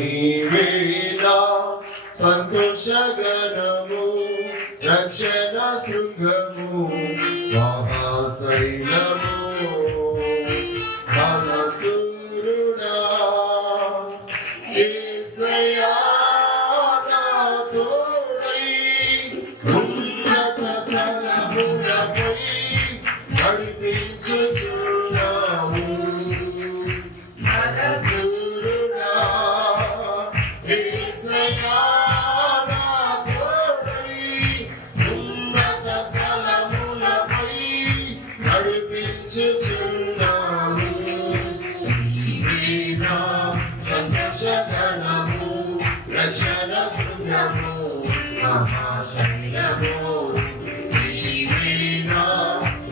నీవేనా సంతోషగణము రక్షణ శృంగము మహాశైలము మనసురుడా యేసయ్యా నా తోడై ఉన్నత స్థలములపై నడిపించుచున్నావు మనసురుడా యేసయ్యా నా తోడై ఉన్నత స్థలములపై నడిపించుచున్నావు నీవేనా సంతోషగణము రక్షణ శృంగము మహాశైలము నీవేనా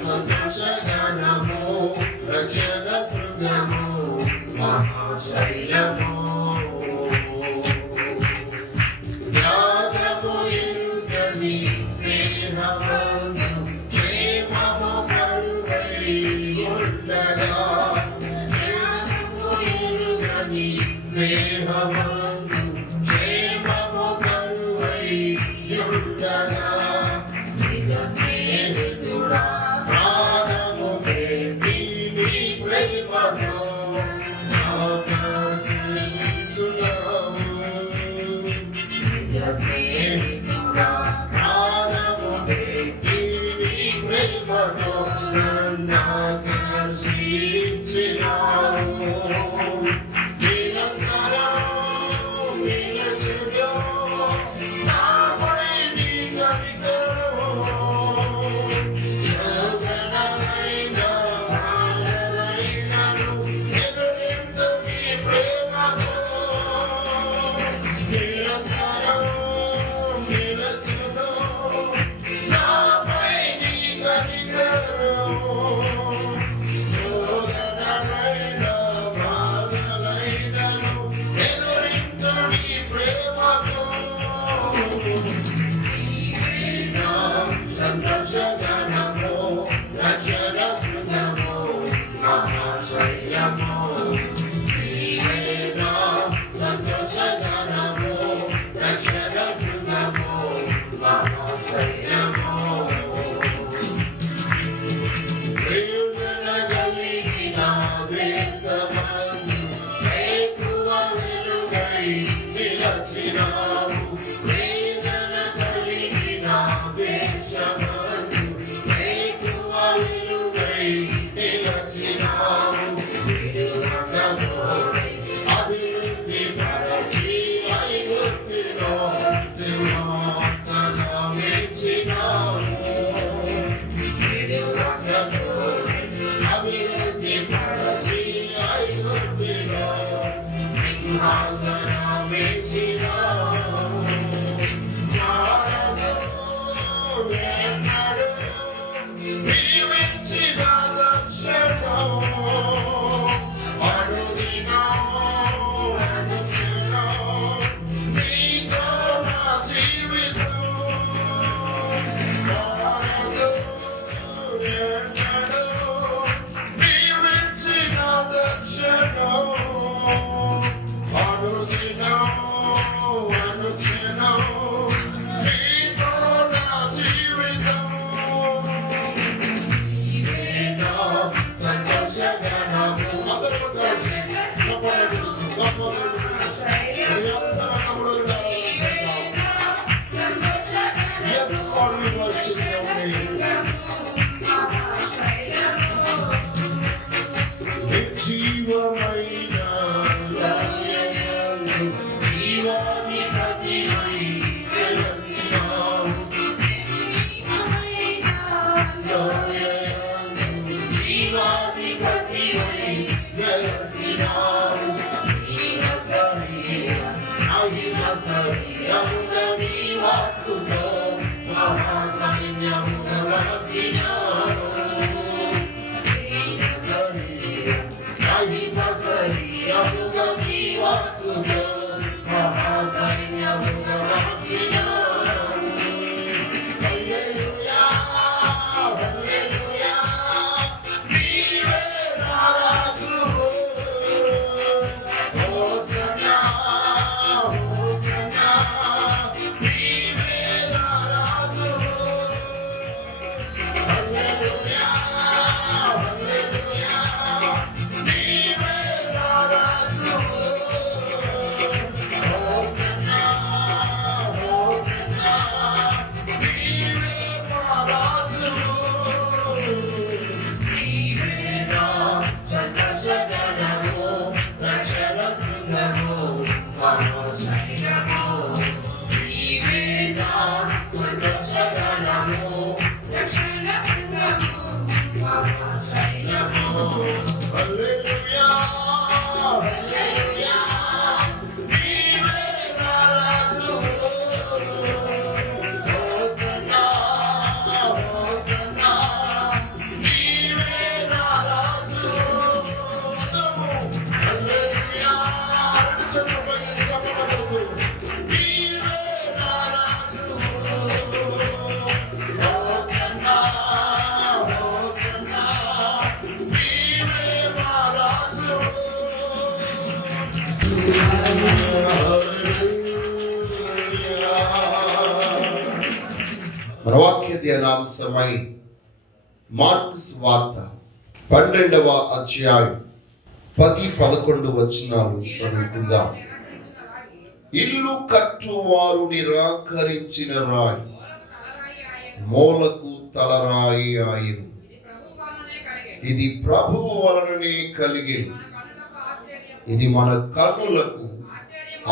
సంతోషగణము రక్షణ శృంగము మహాశైలము త్యాగము ఎరుగని స్నేహమందు క్షేమము కరువై ఉండగా త్యాగము ఎరుగని స్నేహమందు క్షేమము కరువై ఉండగా నిజ స్నేహితుడా ప్రాణము పెట్టి నీ ప్రేమతో ఆకర్షించున్నావు నిజ స్నేహితుడా ప్రాణము పెట్టి నీ ప్రేమతో నన్ను ఆకర్షించినావు నిరంతరం నిలచుగా నాపై నీ కనికరము జగడలైన మాయలైనను ఎదురించు నీ ప్రేమతో నిరంతరం నిలచుగా నాపై నీ కనికరము జగడలైన మాయలైనను ఎదురించు నీ ప్రేమతో నీవేనా సంతోషగణము రక్షణ శృంగము మహాశైలము నీవేనా సంతోషగణము రక్షణ శృంగము మహాశైలము ప్రేరణ కలిగిన దేశమందు ఎక్కువ వెలుగై నిలచినావు ప్రేరణ కలిగిన దేశమందు ఎక్కువ వెలుగై నిలచినావు అభివృద్ధి పరచి ఐగుప్తులో సింహాసనమిచ్చినావు అభివృద్ధి పరచి ఐగుప్తులో సింహాసనమిచ్చినావు చారదు ఎన్నడు జీవించిన లక్షణము అనుదినము అనుక్షణము నీతో నా జీవితం చారదు ఎన్నడు జీవించిన లక్షణము అనుదినము అనుక్షణము నీతో నా జీవితం నీవేనా సంతోషగణము అందరూ కలిసి Yes, Lord, we worship your name. జీవమైన దయయందు జీవాధిపతివై వెలసినావు దయయందు జీవాధిపతివై వెలసినావు నీవ శరీరం అహిత శరీరముగా నీ వాక్కుతో మహాసైన్యముగా వచ్చినావు అహిత శరీరముగా నీ వాక్కుతో మహాసైన్యముగా వచ్చినావు హల్లెలూయా హల్లెలూయా నీవే నా రాజువు హోసన్నా మన వాక్య ధ్యానాంశమై మార్కు సువార్త 12వ అధ్యాయం 10-11 వచనాలు చదువుకుందాం. ఇల్లు కట్టువారు నిరాకరించిన రాయి మూలకు తలరాయి ఆయను. ఇది ప్రభువు వలననే కలిగెను. ఇది మన కన్నులకు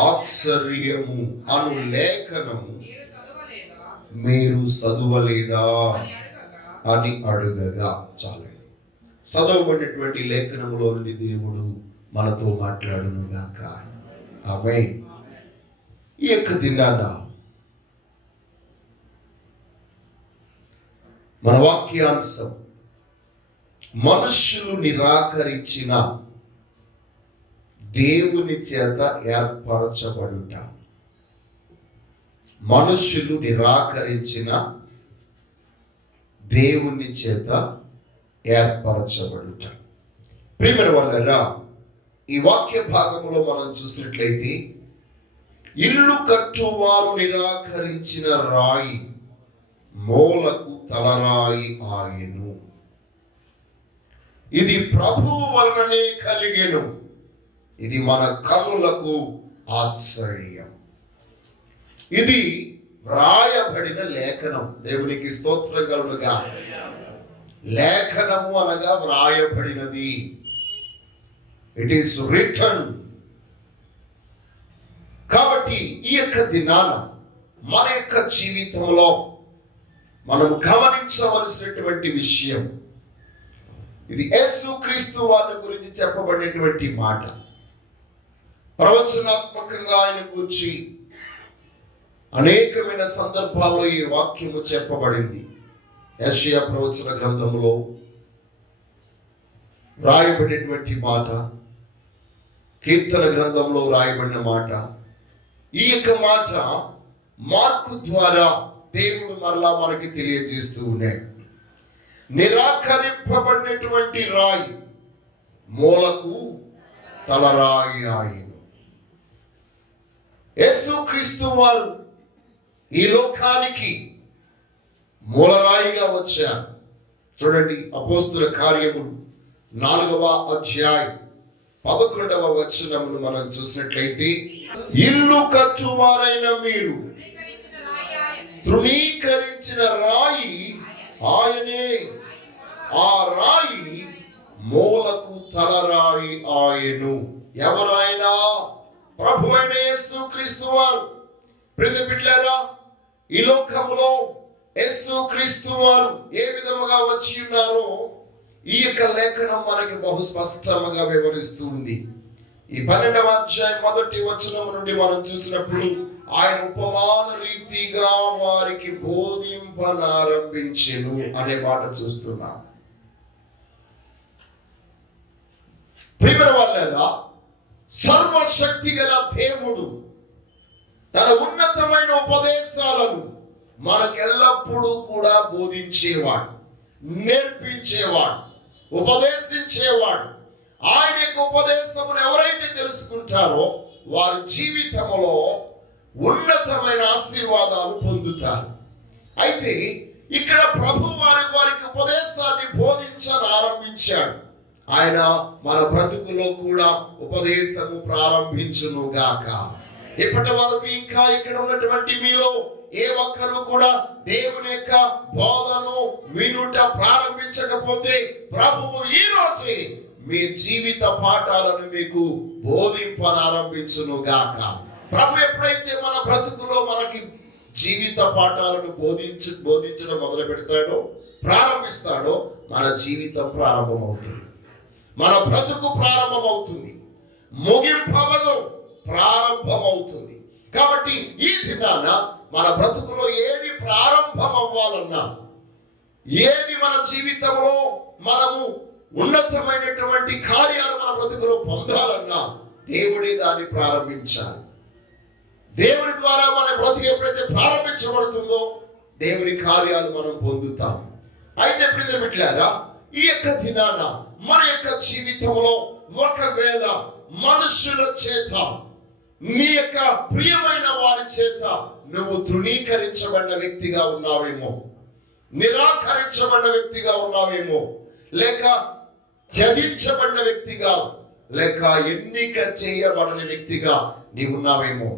ఆశ్చర్యము అను లేఖనము మీరు చదువలేదా అని అడుగగా. చాలు, చదవబడినటువంటి లేఖనములో నుండి దేవుడు మనతో మాట్లాడును గాక. ఆమేన్. ఈ యొక్క దినాన మన వాక్యాంశం మనుష్యులు నిరాకరించిన దేవుని చేత ఏర్పరచబడుట. మనుష్యులు నిరాకరించిన దేవుని చేత ఏర్పరచబడుట. ప్రియమైన వాళ్ళరా, ఈ వాక్య భాగంలో మనం చూసినట్లయితే ఇల్లు కట్టువారు నిరాకరించిన రాయి మూలకు తలరాయి ఆయను. ఇది ప్రభువు వలననే కలిగెను. ఇది మన కన్నులకు ఆశ్చర్యం. ఇది వ్రాయబడిన లేఖనం. దేవునికి స్తోత్రం కలుగుగా. లేఖనము అనగా వ్రాయబడినది. It is return. కాబట్టి ఈ యొక్క దినాన మన యొక్క జీవితంలో మనం గమనించవలసినటువంటి విషయం, ఇది యేసుక్రీస్తు వారి గురించి చెప్పబడినటువంటి మాట. ప్రవచనాత్మకంగా ఆయన గురించి అనేకమైన సందర్భాల్లో ఈ వాక్యము చెప్పబడింది. యెషయా ప్రవచన గ్రంథములో రాయబడినటువంటి మాట, కీర్తన గ్రంథంలో రాయబడిన మాట. ఈ యొక్క మాట మార్కు ద్వారా దేవుడు మరలా మనకి తెలియజేస్తూ ఉన్నాడు. నిరాకరింపబడినటువంటి రాయి మూలకు తలరాయి ఆయను. యేసుక్రీస్తు వారు ఈ లోకానికి మూలరాయిగా వచ్చారు. చూడండి, అపోస్తుల కార్యములు 4వ అధ్యాయం 11వ వచనమును మనం చూసినట్లయితే, ఇల్లు కట్టువారైన మీరు తృణీకరించిన రాయి ఆయనే. ఆ రాయి మూలకు తలరాయి ఆయను. ఎవరైనా ప్రభువైన యేసుక్రీస్తు వారు. ప్రియ బిడ్డలారా, ఈ లోకములో యేసుక్రీస్తు వారు ఏ విధముగా వచ్చి ఉన్నారో ఈ యొక్క లేఖనం మనకి బహు స్పష్టంగా వివరిస్తూ ఉంది. ఈ 12వ అధ్యాయం 1వ వచనం నుండి మనం చూసినప్పుడు ఆయన ఉపమాన రీతిగా వారికి బోధింపనారంభించెను అనే మాట చూస్తున్నాం. ప్రియమైన వాళ్ళారా, సర్వశక్తి గల దేవుడు తన ఉన్నతమైన ఉపదేశాలను మనకెల్లప్పుడూ కూడా బోధించేవాడు, నేర్పించేవాడు, ఉపదేశించేవాడు. ఆయన యొక్క ఉపదేశమును ఎవరైతే తెలుసుకుంటారో వారి జీవితంలో ఉన్నతమైన ఆశీర్వాదాలు పొందుతారు. అయితే ఇక్కడ ప్రభు వారికి ఉపదేశాన్ని బోధించని ఆరంభించాడు. ఆయన మన బ్రతుకులో కూడా ఉపదేశము ప్రారంభించును గాక. ఇప్పటి వరకు ఇంకా ఇక్కడ ఉన్నటువంటి మీలో ఏ ఒక్కరు కూడా దేవుని యొక్క బోధను వినుట ప్రారంభించకపోతే ప్రభువు ఈ రోజే మీ జీవిత పాఠాలను మీకు బోధింపనారంభించును గాక. ప్రభు ఎప్పుడైతే మన బ్రతుకులో మనకి జీవిత పాఠాలను బోధించడం మొదలు పెడతాడో, ప్రారంభిస్తాడో, మన జీవితం ప్రారంభమవుతుంది, మన బ్రతుకు ప్రారంభమవుతుంది, ముగింపవదు, ప్రారంభమవుతుంది. కాబట్టి ఈ దినాన మన బ్రతుకులో ఏది ప్రారంభం అవ్వాలన్నా, ఏది మన జీవితంలో మనము ఉన్నతమైనటువంటి కార్యాలు మన బ్రతుకులో పొందాలన్నా దేవుడే దాన్ని ప్రారంభించాలి. దేవుని ద్వారా మన బ్రతుకు ఎప్పుడైతే ప్రారంభించబడుతుందో దేవుని కార్యాలు మనం పొందుతాం. అయితే ప్రియమైన బిడ్డలారా, ఈ యొక్క దినాన మన యొక్క జీవితంలో ఒకవేళ మనుషుల చేత, నీ యొక్క ప్రియమైన వారి చేత నువ్వు తృణీకరించబడిన వ్యక్తిగా ఉన్నావేమో, నిరాకరించబడిన వ్యక్తిగా ఉన్నావేమో, లేక త్యజించబడిన వ్యక్తిగా, లేక ఎన్నిక చేయబడిన వ్యక్తిగా నీవున్నావేమో.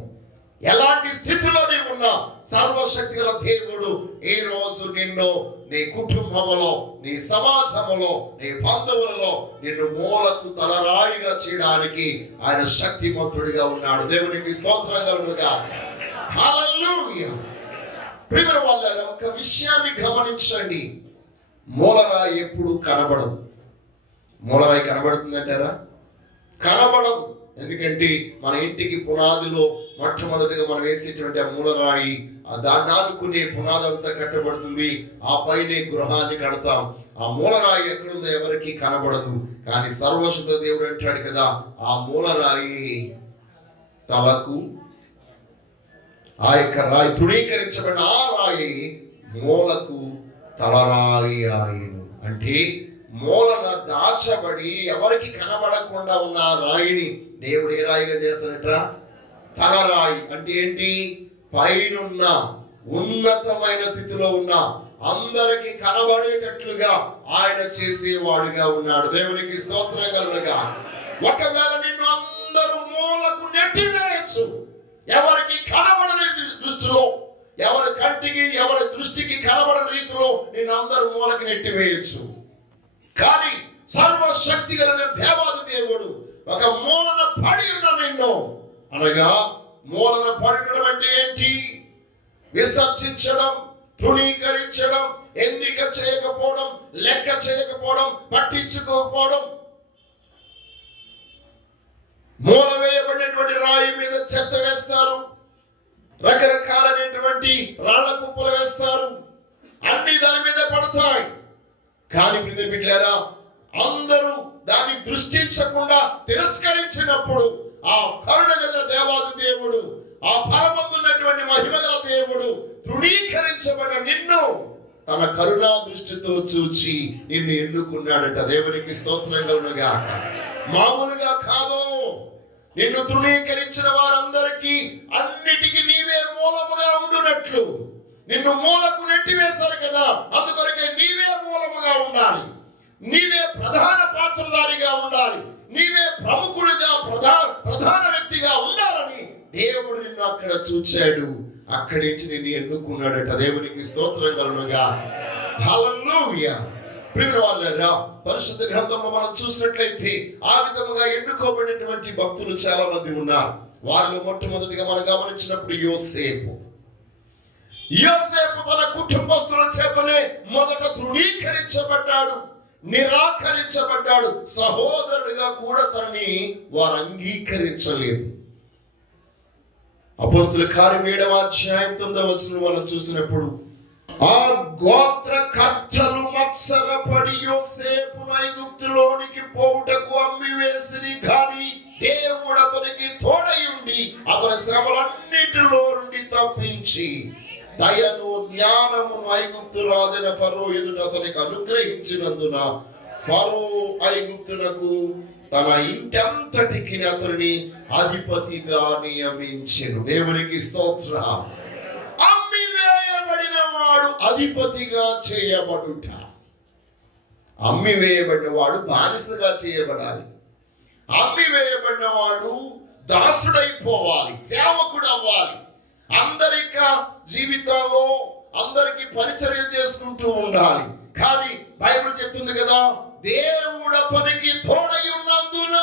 ఎలాంటి స్థితిలో నీవున్నా సర్వశక్తి గల దేవుడు ఈ రోజు నిన్ను నీ కుటుంబంలో, నీ సమాజంలో, నీ బంధువులలో నిన్ను మూలకు తలరాయిగా చేయడానికి ఆయన శక్తిమంతుడిగా ఉన్నాడు. దేవునికి స్తోత్రం కలుగుగా. హల్లెలూయా. ప్రియమైన వాళ్ళారా, ఒక విషయాన్ని గమనించండి. మూలరాయి ఎప్పుడు కనబడదు. మూలరాయి కనబడుతుందంటారా? కనబడదు. ఎందుకంటే మన ఇంటికి పునాదిలో మొట్టమొదటిగా మనం వేసేటువంటి ఆ మూలరాయి, దాన్ని ఆనుకునే పునాది అంతా కట్టబడుతుంది, ఆ పైనే గృహాన్ని కడతాం. ఆ మూలరాయి ఎక్కడుందో ఎవరికి కనబడదు. కానీ సర్వశక్త దేవుడు అంటాడు కదా, ఆ మూలరాయి తలకు, ఆ యొక్క రాయి తృణీకరించబడిన ఆ రాయి మూలకు తలరాయి ఆయను. అంటే మూలన దాచబడి ఎవరికి కనబడకుండా ఉన్న ఆ రాయిని దేవుడు ఏ రాయిగా చేస్తాడట? తలరాయి. అంటే ఏంటి? పైనున్న ఉన్నతమైన స్థితిలో ఉన్న అందరికి కనబడేటట్లుగా ఆయన చేసేవాడుగా ఉన్నాడు. దేవునికి స్తోత్రం కలుగుగా. ఒకవేళ నిన్ను అందరూ మూలకు నెట్టివేయచ్చు, ఎవరికి కనబడని దృష్టిలో, ఎవరి కంటికి ఎవరి దృష్టికి కనబడని రీతిలో నిన్ను అందరూ మూలకి నెట్టివేయచ్చు. కానీ సర్వశక్తి గల దేవాది దేవుడు ఒక మూలన పడి ఉన్న నిన్ను, అనగా మూలన పడినడం అంటే ఏంటి? విసర్జించడం, తృణీకరించడం, ఎన్నిక చేయకపోవడం, లెక్క చేయకపోవడం, పట్టించుకోకపోవడం. మూల వేయబడినటువంటి రాయి మీద చెత్త వేస్తారు, రకరకాలైనటువంటి రాళ్ల కుప్పలు వేస్తారు, అన్ని దాని మీద పడతాయి. కానీ బిడ్డలారా, అందరూ దాన్ని దృష్టించకుండా తిరస్కరించినప్పుడు ఆ కరుణగల దేవాది దేవుడు, ఆ పరమందున్నటువంటి మహిమగల దేవుడు తృణీకరించబడిన నిన్ను తన కరుణా దృష్టితో చూచి నిన్ను ఎన్నుకున్నాడట. దేవునికి స్తోత్రం కలుగుగా. మామూలుగా కాదు, నిన్ను తృణీకరించిన వారందరికీ అన్నిటికీ నీవే మూలముగా ఉండునట్లు నిన్ను మూలకు నెట్టివేశారు కదా, అందుకొరకే నీవే మూలముగా ఉండాలి, నీవే ప్రధాన పాత్రధారిగా ఉండాలి, నీవే ప్రముఖుడిగా ప్రధాన వ్యక్తిగా ఉండాలని దేవుడు నిన్ను అక్కడ చూచాడు. అక్కడి నుంచి నిన్ను ఎన్నుకున్నాడట. దేవునికి స్తోత్రం కలుగుగా. హల్లెలూయా. ప్రియమైన వాళ్ళారా, పరిశుద్ధ గ్రంథంలో మనం చూసినట్లయితే ఆ విధముగా ఎన్నుకోబడినటువంటి భక్తులు చాలా మంది ఉన్నారు. వారిలో మొట్టమొదటిగా మనం గమనించినప్పుడు యోసేపు తన కుటుంబస్తుల చేతనే మొదట తృణీకరించబడ్డాడు, నిరాకరించబడ్డాడు. సహోదరుడిగా కూడా తనని వారు అంగీకరించలేదు. అపోస్తుల కార్యం 7వ అధ్యాయం 9వ వచనం మనం చూసినప్పుడు, ఆ గోత్రకర్తలు మత్సరపడి యోసేపును ఐగుప్తులోనికి పోవుటకు అమ్మివేసిరి, కానీ దేవుడు అతనికి తోడై ఉండి అతని శ్రమలన్నిటిలో నుండి తప్పించి దయను జ్ఞానమును ఐగుప్తు రాజైన ఫరో ఎదుట అతనికి అనుగ్రహించినందున ఫరో ఐగుప్తునకు తన ఇంటంతటికి అతనిని అధిపతిగా నియమించెను. దేవునికి స్తోత్రం. అమ్మివేయబడిన వాడు అధిపతిగా చేయబడుట. అమ్మివేయబడిన వాడు బానిసగా చేయబడాలి. అమ్మివేయబడిన వాడు దాసుడైపోవాలి, సేవకుడు అవ్వాలి. అందరిక జీవితాల్లో అందరికి పరిచర్య చేసుకుంటూ ఉండాలి. కానీ బైబిల్ చెప్తుంది కదా, దేవుడు అతనికి తోడై ఉన్నందున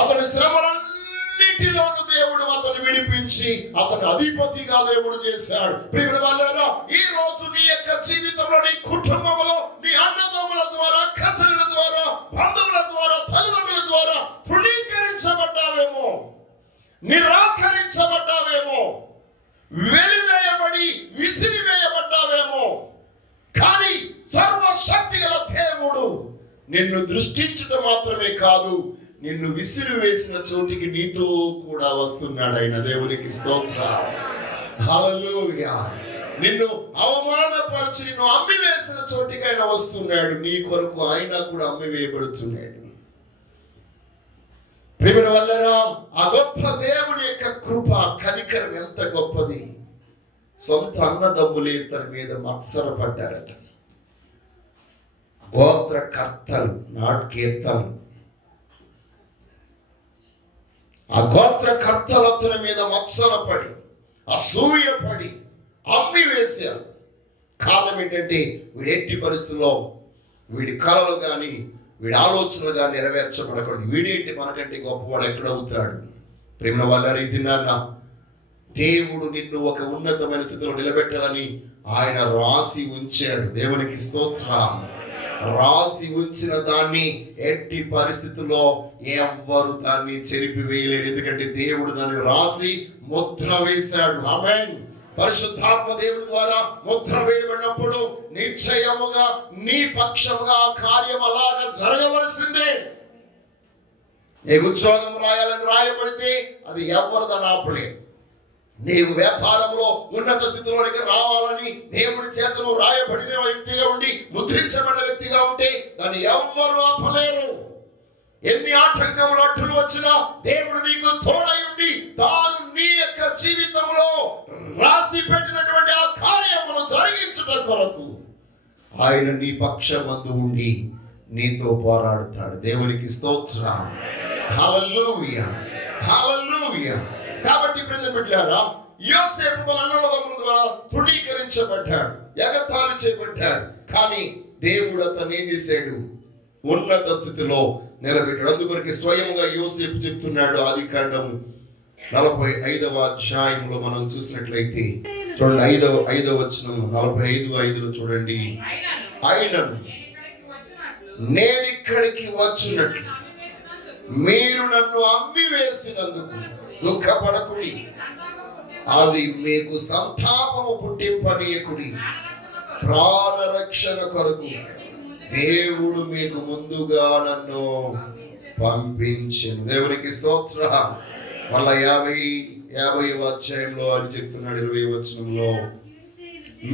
అతని శ్రమలన్నీ అన్నిటిలోనూ దేవుడు అతను విడిపించి అతను అధిపతిగా దేవుడు చేశాడు. ప్రియమైన వాళ్ళారా, ఈ రోజు నీ యొక్క జీవితంలో, నీ కుటుంబంలో, నీ అన్నదమ్ముల ద్వారా, అక్కచెల్లెల ద్వారా, బంధువుల ద్వారా, తల్లిదండ్రుల ద్వారా తృణీకరించబడ్డావేమో, నిరాకరించబడ్డావేమో, వెలివేయబడి విసిరివేయబడ్డావేమో. కానీ సర్వశక్తి గల దేవుడు నిన్ను దృష్టించడం మాత్రమే కాదు, నిన్ను విసిరివేసిన చోటికి నీతో కూడా వస్తున్నాడు ఆయన. దేవునికి స్తోత్రం. హల్లెలూయా. నిన్ను అవమానపరిచి నిన్ను అమ్మివేసిన చోటికి ఆయన వస్తున్నాడు. నీ కొరకు ఆయన కూడా అమ్మివేయబడుతున్నాడు. ప్రియమైన వాళ్ళారా, ఆ గొప్ప దేవుని యొక్క కృప, కనికరం ఎంత గొప్పది. సొంత అన్నదమ్ములే తన మీద మత్సరపడ్డారట. గోత్రకర్తలు, నాట్ కీర్తనలు, ఆ గోత్రకర్తలు అతని మీద మత్సరపడి, అసూయపడి అమ్మి వేశారు. కారణం ఏంటంటే, వీడి ఎట్టి పరిస్థితుల్లో వీడి కలలు కానీ వీడి ఆలోచనలు కానీ నెరవేర్చబడకూడదు. వీడేంటి మనకంటే గొప్పవాడు ఎక్కడవుతాడు? ప్రేమ వాళ్ళ రీతిన దేవుడు నిన్ను ఒక ఉన్నతమైన స్థితిలో నిలబెట్టాలని ఆయన రాసి ఉంచాడు. దేవునికి స్తోత్రం. రాసి ఉంచిన దాన్ని ఎట్టి పరిస్థితుల్లో ఎవ్వరు దాన్ని చెరిపి వేయలేరు. ఎందుకంటే దేవుడు దాన్ని రాసి ముద్ర వేశాడు. ఆమేన్. పరిశుద్ధాత్మ దేవుని ద్వారా ముద్ర వేయబడినప్పుడు నిశ్చయముగా నీ పక్షముగా ఆ కార్యం అలాగా జరగవలసిందే. నీకు ఉద్యోగం రాయాలని రాయబడితే అది ఎవరు దాన్ని ఆపలేదు. నీవు వ్యాపారంలో ఉన్నత స్థితిలోనికి రావాలని దేవుడి చేతను రాయబడిన వ్యక్తిగా ఉండి ముద్రించబడిన వ్యక్తిగా ఉంటే దాన్ని ఎవ్వరు ఆపలేరు. ఎన్ని ఆటంకములు అడ్డులు వచ్చినా దేవుడు నీకు తోడై ఉండి తాను నీ యొక్క జీవితంలో రాసి పెట్టినటువంటి ఆ కార్యమును జరిగించుట కొరకు ఆయన నీ పక్షమందు ఉండి నీతో పోరాడుతాడు. దేవునికి స్తోత్రం. హల్లెలూయా, హల్లెలూయా. కాబట్టి ప్రియమైన బిడ్డలారా, యోసేపు తన అన్నదమ్ముల ద్వారా తృణీకరించబడ్డాడు, ఎగతాళి చేయబడ్డాడు. కానీ దేవుడు అతన్ని ఏం చేశాడు? ఉన్నత స్థితిలో నిలబెట్టాడు. అందుకొరకు స్వయంగా యోసేపు చెప్తున్నాడు. ఆదికాండము 45వ అధ్యాయంలో మనం చూసినట్లయితే చూడండి, 5వ వచనం 45:5 చూడండి. ఆయనను నేనిక్కడికి వచ్చినట్లు మీరు నన్ను అమ్మి వేసినందుకు దుఃఖపడకుడి, అది మీకు సంతాపము పుట్టింపనీయకుడి, ప్రాణరక్షణ కొరకు దేవుడు మీకు ముందుగా నన్ను పంపించెను. దేవునికి స్తోత్రం. మళ్ళా 50వ అధ్యాయంలో అని చెప్తున్నాడు 20వ వచనంలో,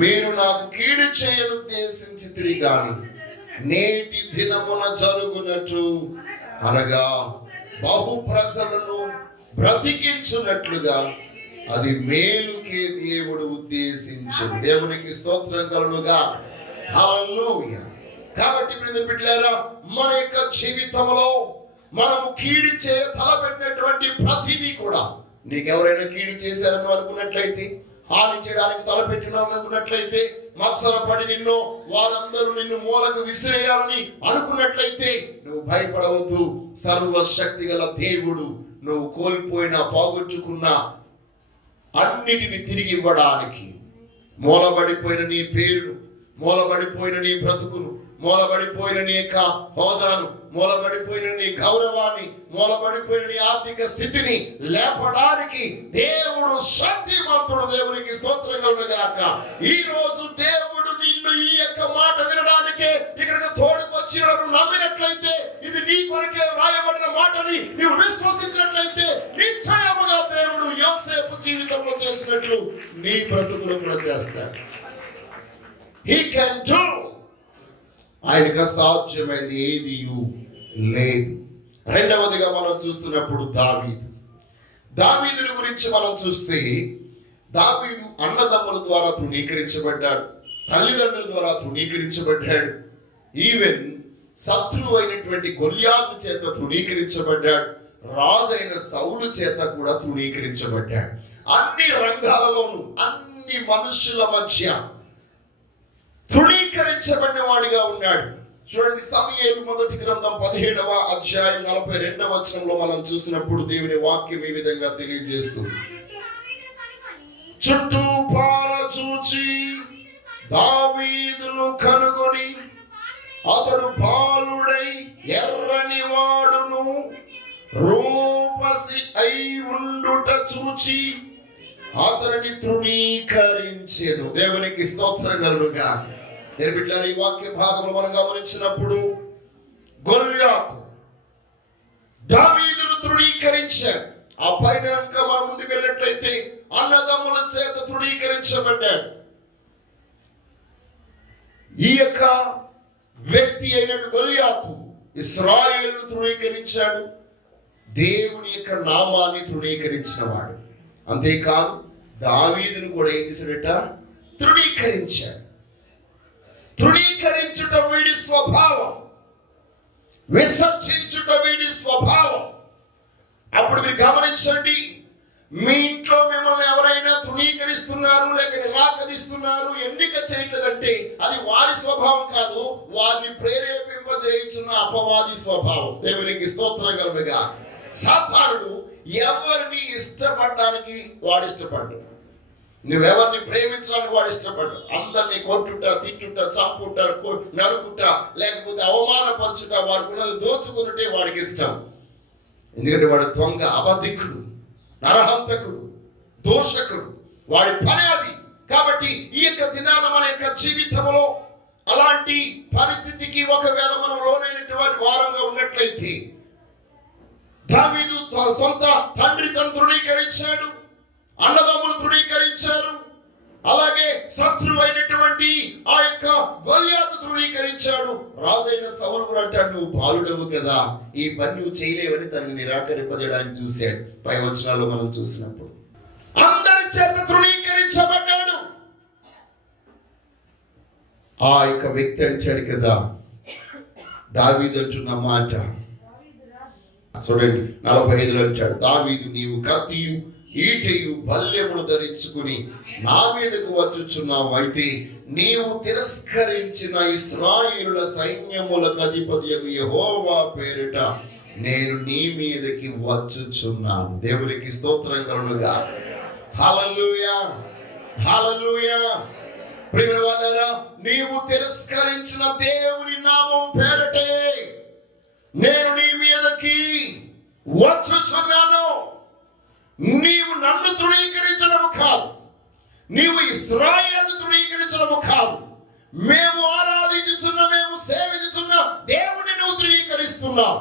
మీరు నాకు కీడు చేయనుద్దేశించితిరి గాని నేటి దినమున జరుగునట్టు అనగా బహు ప్రజలను బ్రతికించున్నట్లుగా అది మేలుకే దేవుడు ఉద్దేశించింది. దేవునికి స్తోత్రం కలుగుగా. హల్లెలూయా. కాబట్టి బిడ్డలారా, మన యొక్క జీవితంలో మనము కీడు తలపెట్టినటువంటి ప్రతిదీ కూడా, నీకెవరైనా కీడు చేశారని అనుకున్నట్లయితే, హాని చేయడానికి తలపెట్టినారని అనుకున్నట్లయితే, మత్సరపడి వారందరూ నిన్ను మూలకు విసిరేయాలని అనుకున్నట్లయితే నువ్వు భయపడవద్దు. సర్వశక్తి గల దేవుడు నువ్వు కోల్పోయిన, పోగొట్టుకున్న అన్నిటిని తిరిగి ఇవ్వడానికి, మూలబడిపోయిన నీ పేరును, మూలబడిపోయిన నీ బ్రతుకును, మూలబడిపోయిన నీ యొక్క హోదాను, మూలబడిపోయిన నీ గౌరవాన్ని, మూలబడిపోయిన నీ ఆర్థిక స్థితిని లేపడానికి దేవుడు శక్తిమంతుడు. దేవునికి స్తోత్రం కలుగుగాక. ఈ రోజు దేవుడు నిన్ను ఈ యొక్క మాట వినడానికే ఇక్కడికి తోడుకొచ్చి నమ్మినట్లయితే, ఇది నీ కొరకే రాయబడిన మాటని నీవు విశ్వసించినట్లయితే, నిశ్చయముగా దేవుడు యోసేపు జీవితంలో చేసినట్లు నీ బ్రతుకులు కూడా చేస్తాడు. He can do. ఆయనకు అసాధ్యమైనది ఏది లేదు. రెండవదిగా మనం చూస్తున్నప్పుడు దావీదుని గురించి మనం చూస్తే, దావీదు అన్నదమ్ముల ద్వారా తృణీకరించబడ్డాడు, తల్లిదండ్రుల ద్వారా తృణీకరించబడ్డాడు, ఈవెన్ శత్రువు అయినటువంటి గొల్యాతు చేత తృణీకరించబడ్డాడు, రాజు అయిన సౌలు చేత కూడా తృణీకరించబడ్డాడు. అన్ని రంగాలలోనూ, అన్ని మనుషుల మధ్య తృణీకరించబడిన వాడిగా ఉన్నాడు. చూడండి, సమూయేలు మొదటి గ్రంథం 17వ అధ్యాయం 42వ వచనంలో మనం చూసినప్పుడు దేవుని వాక్యం ఈ విధంగా తెలియజేస్తుంది. చుట్టూ పార చూచి దావీదును కనుగొని అతడు బాలుడై ఎర్రని వాడును రూపసి అయి ఉండుట చూచి అతనిని తృణీకరించెను. దేవునికి స్తోత్రం కలుగుగా. నేను బిడ్డలారా, ఈ వాక్య భాగంలో మనం గమనించినప్పుడు గొల్యాతు దావీదును తృణీకరించాడు. ఆ పైన ఇంకా మనం ముందుకు వెళ్ళినట్లయితే అన్నదమ్ముల చేత తృణీకరించబడ్డాడు. ఈ యొక్క వ్యక్తి అయినటువంటి గొల్యాతు ఇశ్రాయేలును తృణీకరించాడు, దేవుని యొక్క నామాన్ని తృణీకరించిన వాడు. అంతేకాదు దావీదును కూడా ఏం చేశాడట? తృణీకరించాడు. తృణీకరించుట వీడి స్వభావం, విసర్జించుట వీడి స్వభావం. అప్పుడు మీరు గమనించండి, మీ ఇంట్లో మిమ్మల్ని ఎవరైనా తృణీకరిస్తున్నారు లేక నిరాకరిస్తున్నారు, ఎన్నిక చేయట్లేదంటే అది వారి స్వభావం కాదు, వారిని ప్రేరేపింపజేయుచున్న అపవాది స్వభావం. దేవునికి స్తోత్రం కలుగుగా. సాతానుడు ఎవరిని ఇష్టపడడానికి వాడు ఇష్టపడ్డాడు, నువ్వెవరిని ప్రేమించడానికి వాడు ఇష్టపడ్డాడు. అందరినీ కొట్టుట, తిట్టుట, చంపుట, నరుకుట, లేకపోతే అవమానపరచుట, వారికి ఉన్నది దోచుకున్నట్టే వాడికి ఇష్టం. ఎందుకంటే వాడు దొంగ, అబద్ధికుడు, నరహంతకుడు, దోషకుడు, వాడి పని అది. కాబట్టి ఈ యొక్క దినాన మన యొక్క జీవితంలో అలాంటి పరిస్థితికి ఒకవేళ మనం లోనైనటువంటి వారంగా ఉన్నట్లయితే, దావీదు సొంత తండ్రి తను తృణీకరించాడు, అన్నదమ్ములు తృణీకరించారు, అలాగే శత్రువు అయినటువంటి ఆ యొక్క గొల్యాతు తృణీకరించాడు. రాజైన సౌలు కూడా అంటాడు, నువ్వు బాలుడవు కదా, ఈ పని నువ్వు చేయలేవని తనని నిరాకరింపజేయడానికి చూశాడు. పై వచనాల్లో మనం చూసినప్పుడు అందరి చేత తృణీకరించబడ్డాడు. ఆ యొక్క వ్యక్తి అంటాడు కదా, దావీదు అంటున్న మాట చూడండి, 45లో అంటాడు, దావీదు నీవు కత్తియు ఈటెయు బల్యమును ధరించుకుని నా మీదకు వచ్చుచున్నావు, అయితే నీవు తిరస్కరించిన ఇశ్రాయేలుల సైన్యములకు అధిపతియగు యెహోవా పేరిట నేను నీ మీదకి వచ్చుచున్నాను. దేవునికి స్తోత్రం కలుగుగా. హల్లెలూయా, హల్లెలూయా. ప్రియమైన వాళ్ళారా, నీవు తిరస్కరించిన దేవుని నామం పేరిటే నేను నీ మీదకి వచ్చుచున్నాను. నీవు నన్ను తృణీకరించడము కాదు, నీవు ఇశ్రాయేలును తృణీకరించడము కాదు, మేము ఆరాధించుచున్న, మేము సేవించుచున్న దేవుని నువ్వు తృణీకరిస్తున్నావు.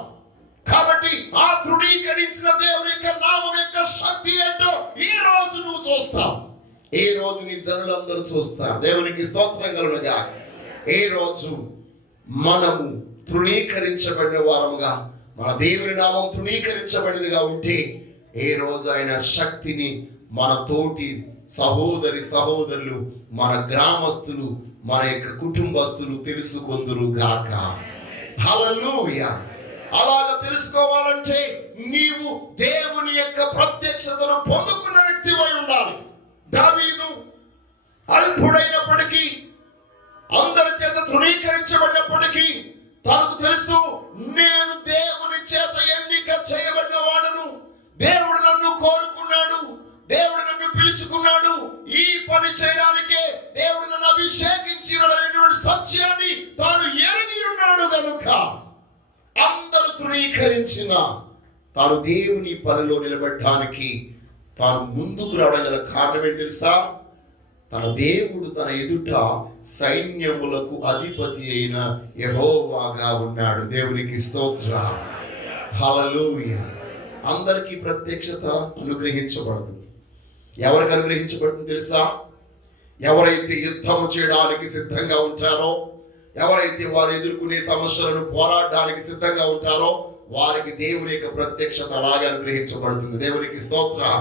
కాబట్టి ఆ తృణీకరించిన దేవుని యొక్క నామం యొక్క శక్తి ఏంటో ఈ రోజు నువ్వు చూస్తావు, ఈ రోజు నీ జనులందరూ చూస్తారు. దేవునికి స్తోత్రం కలుగుగా. ఈ రోజు మనము తృణీకరించబడిన వారముగా, మన దేవుని నామం తృణీకరించబడినదిగా ఉంటే, ఏ రోజు ఆయన శక్తిని మన తోటి సహోదరి సహోదరులు, మన గ్రామస్తులు, మన యొక్క కుటుంబస్తులు తెలుసుకొందురు గాక. హల్లెలూయా. అలాగ తెలుసుకోవాలంటే నీవు దేవుని యొక్క ప్రత్యక్షతను పొందుకున్న వ్యక్తివై ఉండాలి. దావీదు అల్పుడైనప్పటికీ, అందరి చేత తృణీకరించబడినప్పటికీ తనకు తెలుసు, నేను దేవుని చేత ఎన్నిక చేయబడిన వాడును, దేవుడు నన్ను కోరుకున్నాడు, దేవుడు నన్ను పిలుచుకున్నాడు, ఈ పని చేయడానికే దేవుడు నన్ను అభిషేకించినటువంటి సత్యాన్ని తాను ఎరిగి ఉన్నాడు. కనుక అందరూ తృణీకరించిన తాను దేవుని పనిలో నిలబడటానికి తాను ముందుకు రావడం గల కారణం ఏంటి తెలుసా? తన దేవుడు తన ఎదుట సైన్యములకు అధిపతి అయిన యెహోవాగా ఉన్నాడు. దేవునికి స్తోత్రం. హల్లెలూయా. అందరికీ ప్రత్యక్షత అనుగ్రహించబడదు. ఎవరికి అనుగ్రహించబడుతుంది తెలుసా? ఎవరైతే యుద్ధము చేయడానికి సిద్ధంగా ఉంటారో, ఎవరైతే వారు ఎదుర్కొనే సమస్యలను పోరాడడానికి సిద్ధంగా ఉంటారో, వారికి దేవుని యొక్క ప్రత్యక్షత అలాగే అనుగ్రహించబడుతుంది. దేవునికి స్తోత్రం.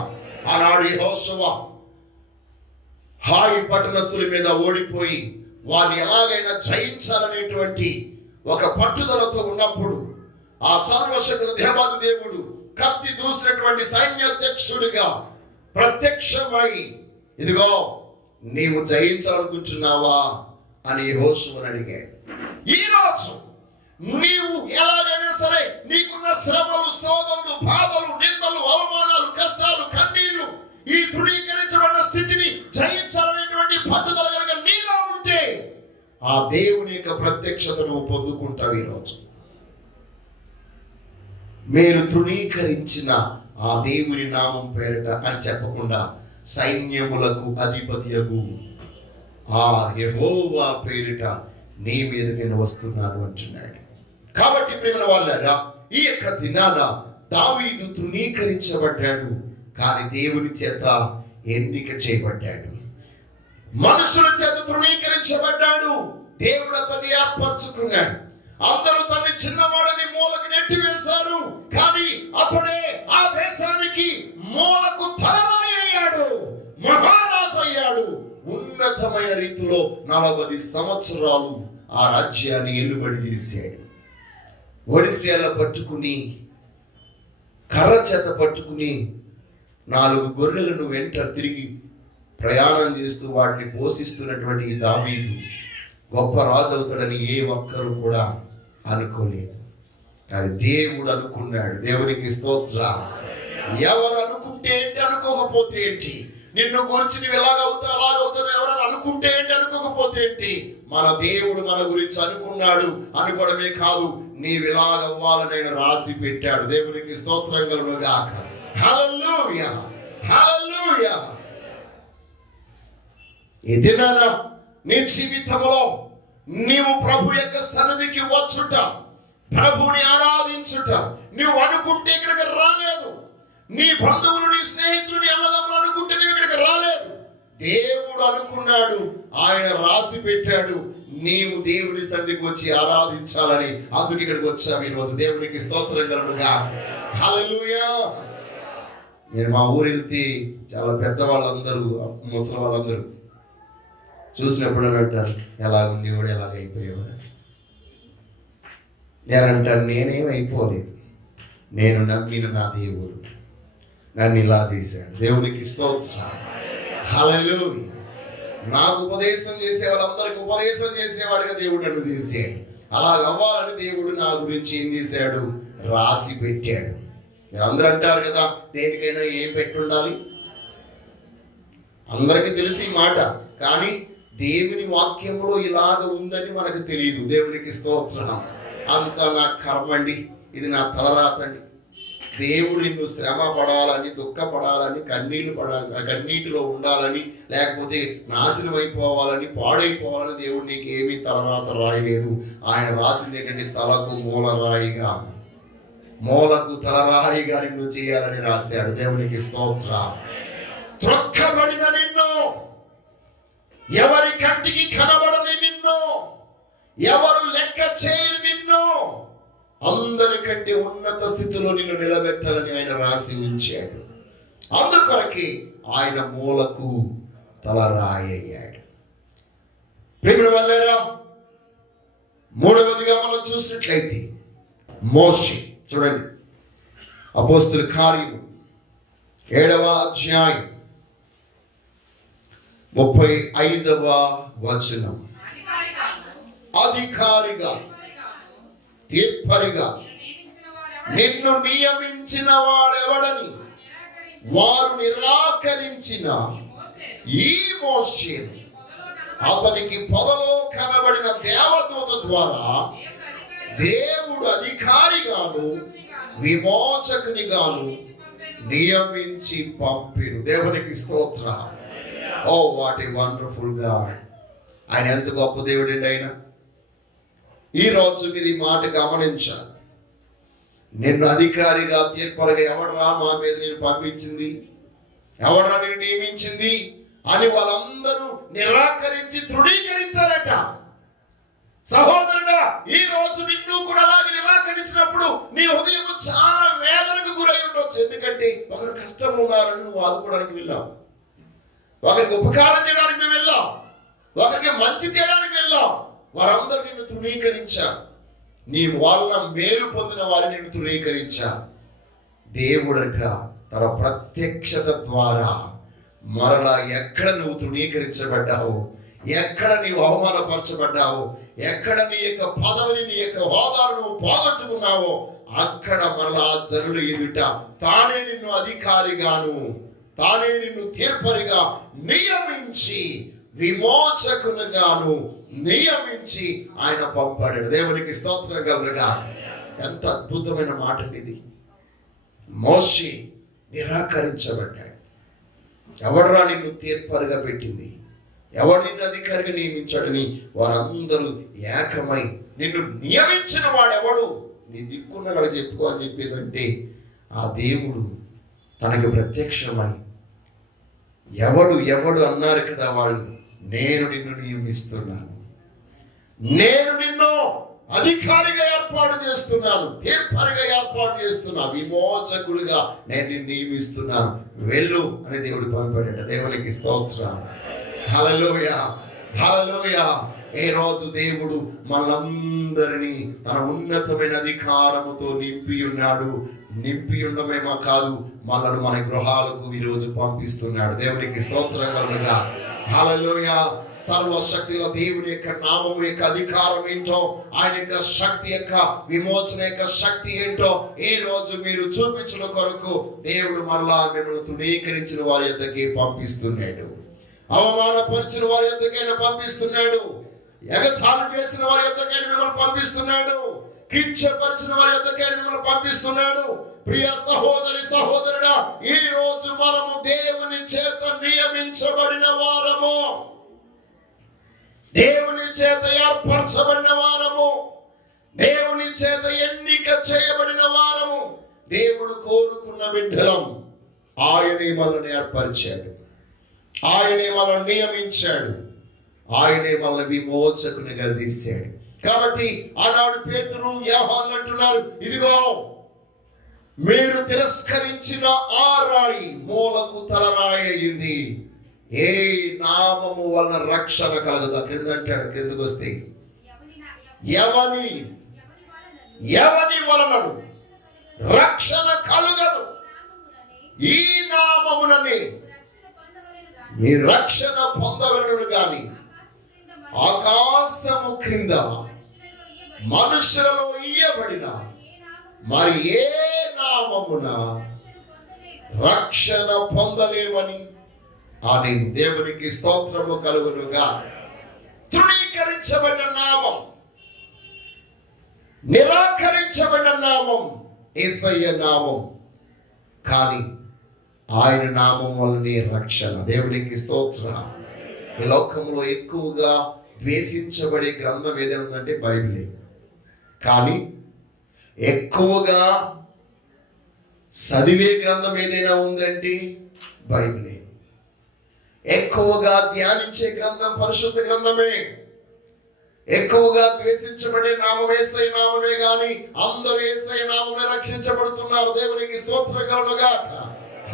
ఆనాడు యెహోషువ హాయి పట్టణస్థుల మీద ఓడిపోయి వారిని ఎలాగైనా జయించాలనేటువంటి ఒక పట్టుదలతో ఉన్నప్పుడు, ఆ సర్వశక్తుల దేవాది దేవుడు కత్తి దూసినటువంటి సైన్యాధ్యక్షుడిగా ప్రత్యక్షమై, ఇదిగో నీవు జయించాలనుకుంటున్నావా అని యెహోషువను అడిగాడు. ఈరోజు నీవు ఎలాగైనా సరే నీకున్న శ్రమలు, శోధనలు, బాధలు, నిందలు, అవమానాలు, కష్టాలు, కన్నీళ్లు, ఈ తృణీకరించబడిన స్థితిని జయించాలనేటువంటి పట్టుదల కనుక నీలో ఉంటే ఆ దేవుని యొక్క ప్రత్యక్షతను పొందుకుంటావు. ఈరోజు మీరు తృణీకరించిన ఆ దేవుని నామం పేరిట అని చెప్పకుండా సైన్యములకు అధిపతియగు ఆ యెహోవా పేరిట నీ మీద నేను వస్తున్నాను అంటున్నాడు. కాబట్టి ప్రియమైన వాళ్ళారా, ఈ యొక్క దినాన దావీదు తృణీకరించబడ్డాడు, కానీ దేవుని చేత ఎన్నిక చేయబడ్డాడు. మనుషుల చేత తృణీకరించబడ్డాడు, దేవుడు అతన్ని ఏర్పరచుకున్నాడు. అందరూ తన్ని చిన్నవాడని మూలకు నెట్టివేశారు, కానీ అతడే ఆ దేశానికి మూలకు తలరాయి అయ్యాడు, మహారాజు అయ్యాడు. ఉన్నతమైన రీతిలో 40 సంవత్సరాలు ఆ రాజ్యాన్ని ఏలుబడి చేశాడు. ఒడిసేల పట్టుకుని, కర్ర చేత పట్టుకుని 4 గొర్రెలను వెంట తిరిగి ప్రయాణం చేస్తూ వాటిని పోషిస్తున్నటువంటి ఈ దావీదు గొప్ప రాజు అవుతాడని ఏ ఒక్కరు కూడా అనుకోలేదు, కానీ దేవుడు అనుకున్నాడు. దేవునికి స్తోత్రం. ఎవరు అనుకుంటే ఏంటి, అనుకోకపోతే ఏంటి? నిన్ను గురించి నువ్వు ఎలాగవుతావు అలాగవుతావు ఎవరైనా అనుకుంటే ఏంటి, అనుకోకపోతే ఏంటి? మన దేవుడు మన గురించి అనుకున్నాడు. అనుకోవడమే కాదు, నీవు ఇలాగవ్వాలని ఆయన రాసి పెట్టాడు. దేవునికి స్తోత్రం కలుగును గాక. హల్లెలూయా, హల్లెలూయా. ఈ దినాన నీ జీవితంలో నీవు ప్రభు యొక్క సన్నిధికి వచ్చుట, ప్రభుని ఆరాధించుట నువ్వు అనుకుంటే ఇక్కడికి రాలేదు. నీ బంధువులు, నీ స్నేహితులు, నీ అన్నదమ్ములు అనుకుంటే నువ్వు ఇక్కడికి రాలేదు. దేవుడు అనుకున్నాడు, ఆయన రాసి పెట్టాడు. నీవు దేవుని సన్నిధికి వచ్చి ఆరాధించాలని, అందుకు ఇక్కడికి వచ్చావు ఈరోజు. దేవునికి స్తోత్రం కలుగునుగా. హల్లెలూయా. నేను మా ఊరు వెళ్తే చాలా పెద్దవాళ్ళందరూ, ముసలి వాళ్ళందరూ చూసినప్పుడు అని అంటారు, ఎలా ఉండేవాడు, ఎలాగైపోయేవాడు. నేనంటాను, నేనేం అయిపోలేదు, నేను నమ్మిన నా దేవుడు నన్ను ఇలా చేశాడు. దేవునికి స్తోత్రం. హల్లెలూయా. నాకు ఉపదేశం చేసే వాళ్ళందరికీ ఉపదేశం చేసేవాడుగా దేవుడు నన్ను చేశాడు. అలాగవ్వాలని దేవుడు నా గురించి ఏం చేశాడు, రాసి పెట్టాడు. మీరు అందరూ అంటారు కదా, దేనికైనా ఏం పెట్టుండాలి. అందరికీ తెలిసి ఈ మాట, కానీ దేవుని వాక్యంలో ఇలాగ ఉందని మనకు తెలియదు. దేవునికి స్తోత్రం. అంత నా కర్మండి, ఇది నా తలరాతండి. దేవుడు నిన్ను శ్రమ పడాలని, దుఃఖపడాలని, కన్నీటిలో ఉండాలని, లేకపోతే నాశనం అయిపోవాలని, పాడైపోవాలని దేవుడు నీకు ఏమీ తలరాత రాయలేదు. ఆయన రాసింది ఏంటంటే తలకు మూలకు తలరాయిగా నిన్ను చేయాలని రాశాడు. దేవునికి స్తోత్రం. త్రొక్కబడిన నిన్ను, ఎవరి కంటికి కనబడని నిన్ను, ఎవరు లెక్క చేయని నిన్ను, అందరికంటే ఉన్నత స్థితిలో నిన్ను నిలబెట్టాలని ఆయన రాసి ఉంచాడు. అందుకొరకే ఆయన మూలకు తలరాయి అయ్యాడు. ప్రేమ వల్లేరా, మూడవదిగా మనం చూసినట్లయితే మోషే. చూడండి, అపోస్తుల కార్యము 7వ అధ్యాయం 35వ వచనం. అధికారిగా, తీర్పరిగా నిన్ను నియమించిన వాడెవడని వారు నిరాకరించిన ఈ మోషే అతనికి పొదలో కనబడిన దేవదూత ద్వారా దేవుడు అధికారిగాను విమోచకునిగాను నియమించి పంపిను. దేవునికి స్తోత్రం. Oh what a wonderful God. ఆయన ఎంత గొప్ప దేవుడండి. ఆయన ఈరోజు మీరు ఈ మాట గమనించాలి. నిన్ను అధికారిగా, తీర్పరిగా ఎవడరా మా మీద నేను పంపించింది, ఎవడరా నేను నియమించింది అని వాళ్ళందరూ నిరాకరించి తృణీకరించారట. సహోదరుడా, ఈ రోజు నిన్ను కూడా అలాగే నిరాకరించినప్పుడు నీ హృదయం చాలా వేదనకు గురై ఉండొచ్చు. ఎందుకంటే ఒకరు కష్టం ఉన్నారని నువ్వు ఆదుకోవడానికి వెళ్ళావు, ఒకరికి ఉపకారం చేయడానికి నువ్వు వెళ్ళావు, ఒకరికి మంచి చేయడానికి వెళ్ళావు. వారందరూ నిన్ను తృణీకరించారు. నీ వల్ల మేలు పొందిన వారిని నిన్ను తృణీకరించారు. దేవుడట తన ప్రత్యక్షత ద్వారా మరలా ఎక్కడ నువ్వు తృణీకరించబడ్డావో, ఎక్కడ నీవు అవమానపరచబడ్డావో, ఎక్కడ నీ యొక్క పదవిని, నీ యొక్క హోదాను నువ్వు పోగొట్టుకున్నావో, అక్కడ మరలా జనుల ఎదుట తానే నిన్ను అధికారిగాను, తానే నిన్ను తీర్పరిగా నియమించి, విమోచకునిగాను నియమించి ఆయన పంపాడు. దేవునికి స్తోత్రం కలుగుగా. ఎంత అద్భుతమైన మాట అండి ఇది. మోషే నిరాకరించబడ్డాడు. ఎవడరా నిన్ను తీర్పరిగా పెట్టింది, ఎవడు నిన్ను అధికారిగా నియమించాడని వారందరూ ఏకమై, నిన్ను నియమించిన వాడెవడు, నీ దిక్కున్న కదా చెప్పుకో అని చెప్పేసి అంటే, ఆ దేవుడు తనకి ప్రత్యక్షమై, ఎవడు ఎవడు అన్నారు కదా వాళ్ళు, నేను నిన్ను నియమిస్తున్నాను, నేను నిన్ను అధికారిగా ఏర్పాటు చేస్తున్నాను, తీర్పరిగా ఏర్పాటు చేస్తున్నా, విమోచకుడిగా నేను నిన్ను నియమిస్తున్నాను, వెళ్ళు అని దేవుడు పంపాడట. దేవునికి స్తోత్రం. హల్లెలూయా, హల్లెలూయా. ఈ రోజు దేవుడు మనందరినీ తన ఉన్నతమైన అధికారముతో నింపి ఉన్నాడు. నింపి ఉండమేమో కాదు, మనల్ని మన గృహాలకు ఈరోజు పంపిస్తున్నాడు. దేవునికి స్తోత్రం కలుగుగా. హల్లెలూయా. సర్వశక్తిలో దేవుని యొక్క నామము యొక్క అధికారం ఏంటో, ఆయన యొక్క శక్తి యొక్క విమోచన యొక్క శక్తి ఏంటో ఈ రోజు మీరు చూపించిన కొరకు దేవుడు మరలా మిమ్మల్ని తృణీకరించిన వారి యొద్దకి పంపిస్తున్నాడు. అవమానపరిచిన వారి యొద్దకైనా పంపిస్తున్నాడు. ఎగతాళి చేసిన వారి యొద్దకైనా మిమ్మల్ని పంపిస్తున్నాడు. కించపరిచిన వారి యొద్దకైనా మిమ్మల్ని పంపిస్తున్నాడు. ప్రియ సహోదరి సహోదరుడా, ఈ రోజు మనము దేవుని చేత నియమించబడిన వారము, దేవుని చేత ఏర్పరచబడిన వారము, దేవుని చేత ఎన్నిక చేయబడిన వారము, దేవుడు కోరుకున్న బిడ్డలం. ఆయనే మనల్ని ఏర్పరిచాడు, ఆయనే మనల్ని నియమించాడు, ఆయనే మనల్ని విమోచకునిగా చేశాడు. కాబట్టి ఆనాడు పేతురు, యోహాను అంటున్నారు, ఇదిగో మీరు తిరస్కరించిన ఆ రాయి మూలకు తలరాయి అయింది. ఏ నామము వలన రక్షణ కలగదు. క్రిందంటాడు, కిందకు వస్తే ఎవని వలనను రక్షణ కలుగదు, ఈ నామమునని మీ రక్షణ పొందవలను గాని ఆకాశము క్రింద మనుషులలో ఇయ్యబడిన మరి ఏ నామమున రక్షణ పొందలేమని అని. దేవునికి స్తోత్రము కలుగునుగా. తృణీకరించబడిన నామం, నిరాకరించబడిన నామం యేసయ్య నామం, కానీ ఆయన నామం వల్లనే రక్షణ. దేవునికి స్తోత్రం. ఈ లోకంలో ఎక్కువగా ద్వేషించబడే గ్రంథం ఏదైనా ఉందంటే బైబిలే. కానీ ఎక్కువగా చదివే గ్రంథం ఏదైనా ఉందంటే బైబిలే. ఎక్కువగా ధ్యానించే గ్రంథం పరిశుద్ధ గ్రంథమే. ఎక్కువగా ద్వేషించబడే నామం యేసయ్య నామమే, గాని అందరూ యేసయ్య నామమే రక్షించబడుతున్నారు. దేవునికి స్తోత్రం కలుగుగాక.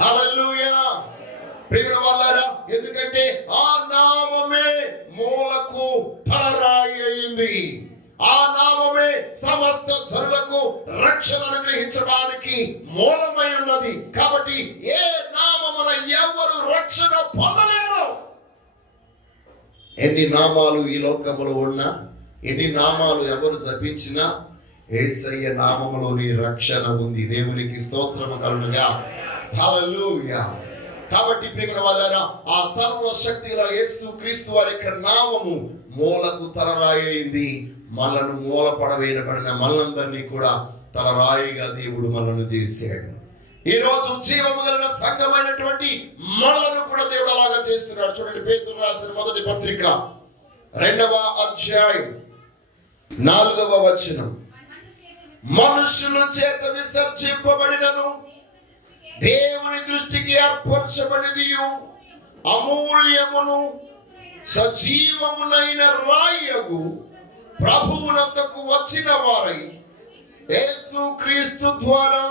హల్లెలూయా. ప్రియమైన వాళ్ళారా, ఎందుకంటే ఆ నామమే మూలకు తలరాయి అయింది. ఆ నామమే సమస్త జనులకు రక్షణ అనుగ్రహించడానికి మూలమై ఉన్నది. కాబట్టి ఏ నామమున ఎవరు రక్షణ పొందలేరు. ఎన్ని నామాలు ఈ లోకములో ఉన్నా, ఎన్ని నామాలు ఎవరు జపించినా, యేసయ్య నామములోని రక్షణ ఉంది. దేవునికి స్తోత్రము కలుగుగా. హల్లెలూయా. కాబట్టి ప్రియమైన వాళ్ళారా, ఆ సర్వశక్తిగల యేసు క్రీస్తు వారి యొక్క నామము మూలకు తలరాయి అయింది. మనలను మూలపడవేయబడిన మనందరినీ కూడా తలరాయిగా దేవుడు మనను చేశాడు. ఈ రోజు జీవము కలిగిన సంఘమైనటువంటి మనలను కూడా దేవుడు అలాగా చేస్తున్నాడు. చూడండి, పేతురు రాసిన మొదటి పత్రిక 2వ అధ్యాయం 4వ వచనం. మనుషుల చేత విసర్జింపబడినను దేవుని దృష్టికి ఏర్పరచబడినదియు అమూల్యమును సజీవమునైన రాయగు ప్రభువునందుకు వచ్చిన వారై యేసు క్రీస్తు ద్వారా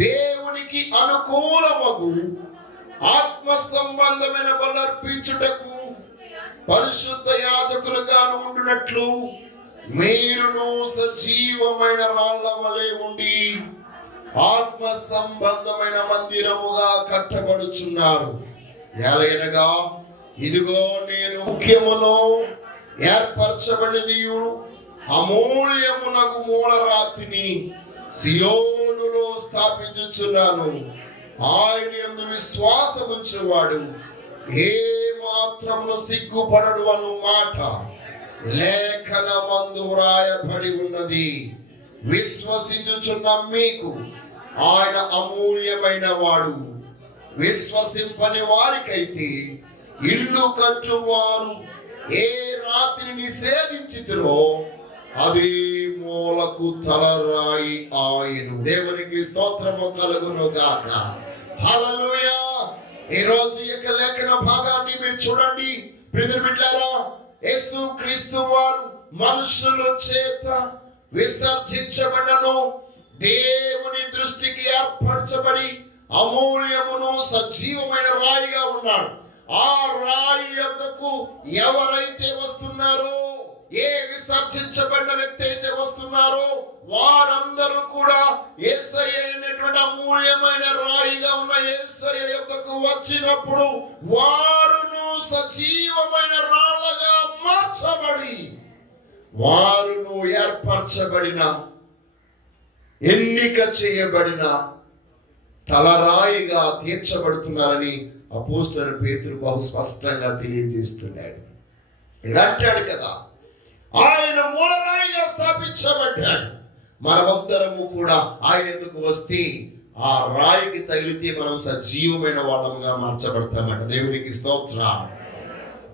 దేవునికి అనుకూలమగు ఆత్మ సంబంధమైన బలర్పించుటకు పరిశుద్ధ యాజకులుగాను ఉండునట్లు మీరును సజీవమైన రాళ్ల వలె ఉండి ఆత్మ సంబంధమైన మందిరముగా కట్టబడుచున్నారు. ఎలయనగా ఇదిగో నేను ముఖ్యమును ఏర్పరచబడినది అమూల్యమునకు మూలరాతిని సియోనులో స్థాపించుచున్నాను. ఆయన యందు విశ్వాసముంచువాడు ఏ మాత్రమును సిగ్గుపడడు అను మాట లేఖనమందు వ్రాయబడి ఉన్నది. విశ్వసించుచున్న మీకు ఆయన అమూల్యమైన వాడు. విశ్వసింపని వారికైతే ఇల్లు కట్టువారు ఏ రాతిని నిషేధించితిరో అదే మూలకు తలరాయి ఆయను. దేవునికి స్తోత్రము కలుగును గాక. హల్లెలూయా. ఈ రోజు యొక్క లేఖన భాగాన్ని మీరు చూడండి ప్రియమైన బిడ్డలారా. యేసు క్రీస్తు వారు మనుషుల చేత విసర్జించబడను, దేవుని దృష్టికి ఏర్పరచబడి అమూల్యమును సజీవమైన రాయిగా ఉన్నాడు. ఆ రాయి వద్దకు ఎవరైతే వస్తున్నారో, ఏ విసర్జించబడిన వ్యక్తి అయితే వస్తున్నారో వారందరూ కూడా యేసయ్య అనేటువంటి అమూల్యమైన రాయిగా ఉన్న యేసయ్య యొద్దకు వచ్చినప్పుడు వారును సజీవమైన రాళ్ళగా మార్చబడి వారును ఏర్పరచబడిన, ఎన్నిక చేయబడిన తలరాయిగా తీర్చబడుతున్నారని అపోస్తలుడైన పేతురు బహు స్పష్టంగా తెలియజేస్తున్నాడు. అంటాడు కదా, ఆయన మూలరాయిగా స్థాపించబడ్డాడు. మనమందరము కూడా ఆయన ఎందుకు వస్తే ఆ రాయికి తగిలితే మనం సజీవమైన వాళ్ళముగా మార్చబడతామంట. దేవునికి స్తోత్రం.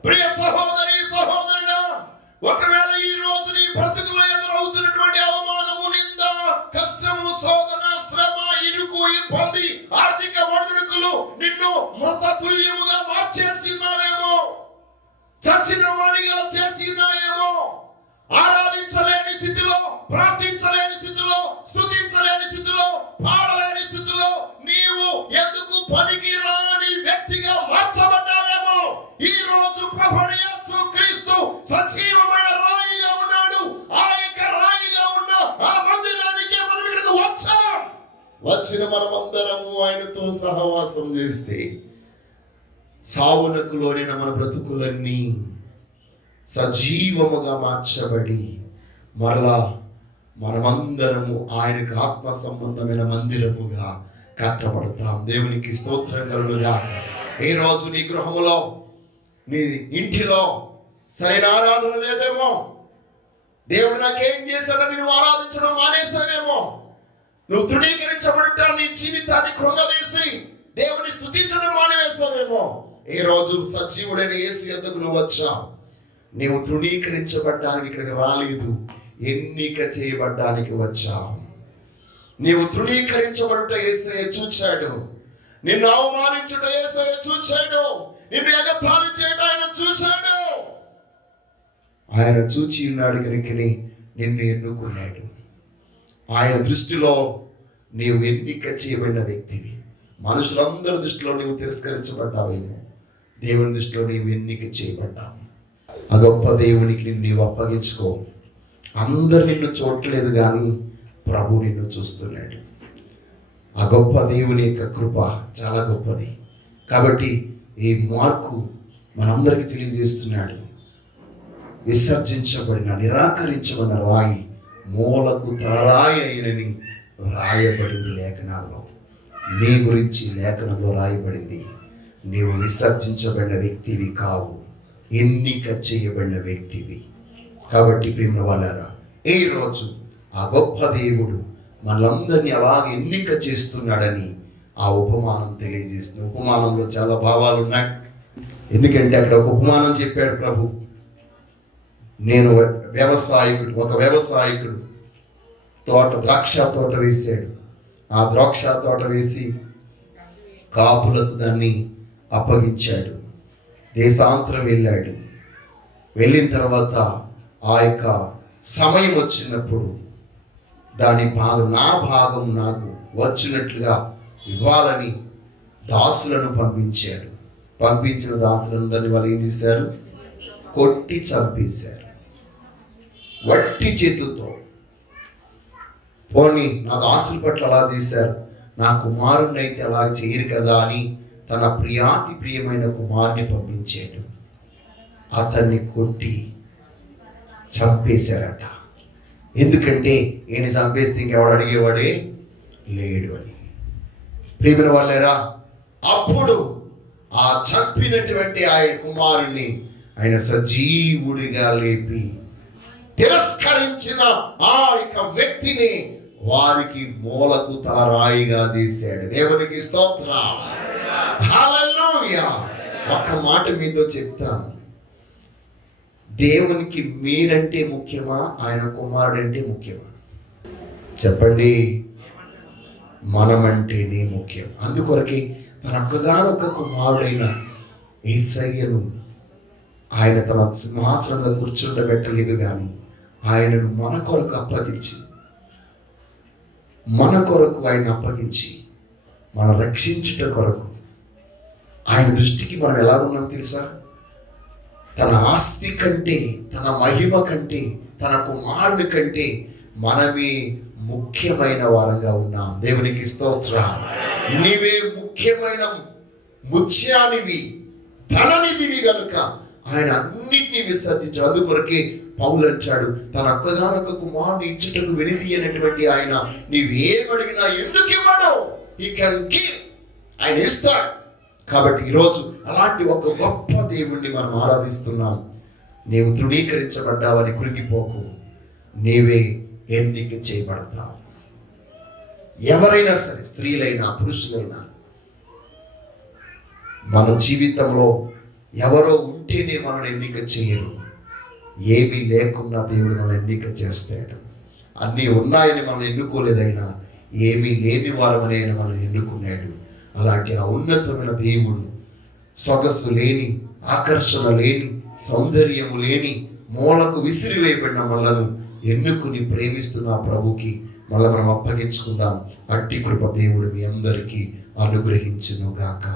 ప్రియ సహోదరి సహోదరుడా, ఒకవేళ ఈ రోజు నీ బ్రతుకులో ఎదురవుతున్నటువంటి అవమానము, నింద, కష్టము, శోధన, శ్రమ, ఇరుకు, ఇబ్బంది, ఆర్థిక ఒడిదుడుకులు నిన్ను మృతతుల్యముగా మార్చేసినాయేమో, చచ్చిన వాడిగా చేసినాయేమో, ఆరాధించలేని స్థితిలో, ప్రార్థించలేని స్థితిలో, స్తుతించలేని స్థితిలో, పాడలేని స్థితిలో నీవు ఎందుకు పనికి రాని వ్యక్తిగా మార్చబడ్డావేమో. ఈ రోజు ప్రభువైన యేసు క్రీస్తు సజీవమైన రాయిగా ఉన్నాడు. ఆ యొక్క రాయిగా ఉన్న ఆ మందిరానికి మనం ఇక్కడికి వచ్చాం. వచ్చిన మనమందరము ఆయనతో సహవాసం చేస్తే సావునకు లోనైన మన బ్రతుకులన్నీ సజీవముగా మార్చబడి మరలా మనమందరము ఆయనకు ఆత్మ సంబంధమైన మందిరముగా కట్టబడతాం. దేవునికి స్తోత్రం కలుగుగా. ఈ రోజు నీ గృహములో, నీ ఇంటిలో సరైన ఆరాధన లేదేమో, దేవుడు నాకేం చేశాడని నువ్వు ఆరాధించడం మానేసావేమో, నువ్వు తృణీకరించబడటం నీ జీవితాన్ని కృంగదీసి దేవుని స్తుతించడం మానేవేస్తావేమో. ఈ రోజు సజీవుడైన యేసు యొద్దకు నువ్వు వచ్చావు. నీవు తృణీకరించబడ్డానికి ఇక్కడికి రాలేదు, ఎన్నిక చేయబడ్డానికి వచ్చావు. నీవు తృణీకరించబడుట యేసయ్య చూచాడు, నిన్ను అవమానించుట యేసయ్య చూచాడు, నిన్ను ఎగతాళి చేయడం ఆయన చూచాడు. ఆయన చూచి ఉన్నాడు కనుకనే నిన్ను ఎన్నుకున్నాడు. ఆయన దృష్టిలో నీవు ఎన్నిక చేయబడిన వ్యక్తివి. మనుషులందరి దృష్టిలో నీవు తిరస్కరించబడ్డావేమో, దేవుని దృష్టిలో నీవు ఎన్నిక చేయబడ్డావు. ఆ గొప్ప దేవునికి నిన్ను నీవు అప్పగించుకో. అందరు నిన్ను చూడట్లేదు కానీ ప్రభు నిన్ను చూస్తున్నాడు. ఆ గొప్ప దేవుని యొక్క కృప చాలా గొప్పది. కాబట్టి ఈ మార్కు మనందరికీ తెలియజేస్తున్నాడు. విసర్జించబడిన, నిరాకరించబడిన రాయి మూలకు తలరాయి అయినని రాయబడింది లేఖనాల్లో. నీ గురించి లేఖనంలో రాయబడింది. నీవు విసర్జించబడిన వ్యక్తివి కావు, ఎన్నిక చేయబడిన వ్యక్తివి. కాబట్టి ప్రియమైన వాళ్ళారా, ఈ రోజు ఆ గొప్ప దేవుడు మనలందరినీ అలాగే ఎన్నిక చేస్తున్నాడని ఆ ఉపమానం తెలియజేస్తుంది. ఉపమానంలో చాలా భావాలు ఉన్నాయి. ఎందుకంటే అక్కడ ఒక ఉపమానం చెప్పాడు ప్రభు. నేను ఒక వ్యవసాయకుడు ద్రాక్ష తోట వేసాడు. ఆ ద్రాక్ష తోట వేసి కాపులకు దాన్ని అప్పగించాడు. దేశాంతరం వెళ్ళాడు. వెళ్ళిన తర్వాత ఆ యొక్క సమయం వచ్చినప్పుడు దాని భాగం, నా భాగం నాకు వచ్చినట్లుగా ఇవ్వాలని దాసులను పంపించాడు. పంపించిన దాసులందరినీ వాళ్ళు ఏం చేశారు? కొట్టి చంపేశారు వట్టి చేతులతో. పోనీ నా దాసుల పట్ల అలా చేశారు, నా కుమారుణ్ణి అయితే అలా చేయరు కదా అని తన ప్రియాతి ప్రియమైన కుమారుని పంపించాడు. అతన్ని కొట్టి చంపేశారట. ఎందుకంటే ఈయన చంపేస్తే ఇంకెవడు అడిగేవాడే లేడు అని. ప్రియమైన వాళ్ళేరా, అప్పుడు ఆ చంపినటువంటి ఆయన కుమారుణ్ణి ఆయన సజీవుడిగా లేపి తిరస్కరించిన ఆ యొక్క వ్యక్తిని వారికి మూలకు తలరాయిగా చేశాడు. దేవునికి స్తోత్రం, హల్లెలూయా. ఒక్క మాట మీతో చెప్తాను, దేవునికి మీరంటే ముఖ్యమా, ఆయన కుమారుడంటే ముఖ్యమా? చెప్పండి. మనమంటేనే ముఖ్యం. అందుకొరకే తన ఒక్కగానొక్క కుమారుడైన యేసయ్యను ఆయన తన సింహాసనంలో కూర్చుండబెట్టలేదు, కానీ ఆయనను మన కొరకు అప్పగించి, మన కొరకు ఆయన అప్పగించి మనం రక్షించుట కొరకు ఆయన దృష్టికి మనం ఎలా ఉన్నాం తెలుసా? తన ఆస్తి కంటే, తన మహిమ కంటే, తన కుమారుని కంటే మనమే ముఖ్యమైన వారంగా ఉన్నాం. దేవునికి స్తోత్రం. నీవే ముఖ్యమైన ముత్యానివి, ధననిధివి గనుక ఆయన అన్నిటినీ విసర్జించి, అందుకొరకే పౌలు అంటాడు, తన ఒక్కగానొక్క కుమారుని ఇచ్చుటకు వెనిది అనేటువంటి ఆయన నీవేమడిగినా ఎందుకు ఇవ్వడు? హీ కెన్ గివ్, ఆయన ఇస్తాడు. కాబట్టి ఈరోజు అలాంటి ఒక గొప్ప దేవుణ్ణి మనం ఆరాధిస్తున్నాం. నీవు తృణీకరించబడ్డావని కృంగిపోకు, నీవే ఎన్నిక చేయబడతావు. ఎవరైనా సరే, స్త్రీలైనా పురుషులైనా, మన జీవితంలో ఎవరో ఉంటేనే మనల్ని ఎన్నిక చేయరు. ఏమీ లేకున్నా దేవుడు మనల్ని ఎన్నిక చేస్తాడు. అన్నీ ఉన్నాయని మనం ఎన్నుకోలేదైనా ఏమీ లేని వారమని ఆయన మనల్ని ఎన్నుకున్నాడు. అలాంటి ఆ ఉన్నతమైన దేవుడు, సొగసు లేని, ఆకర్షణ లేని, సౌందర్యము లేని, మూలకు విసిరివేయబడిన మనలను ఎన్నుకుని ప్రేమిస్తున్న ప్రభుకి మళ్ళీ మనం అప్పగించుకుందాం. అట్టి కృప దేవుడు మీ అందరికీ అనుగ్రహించును గాక.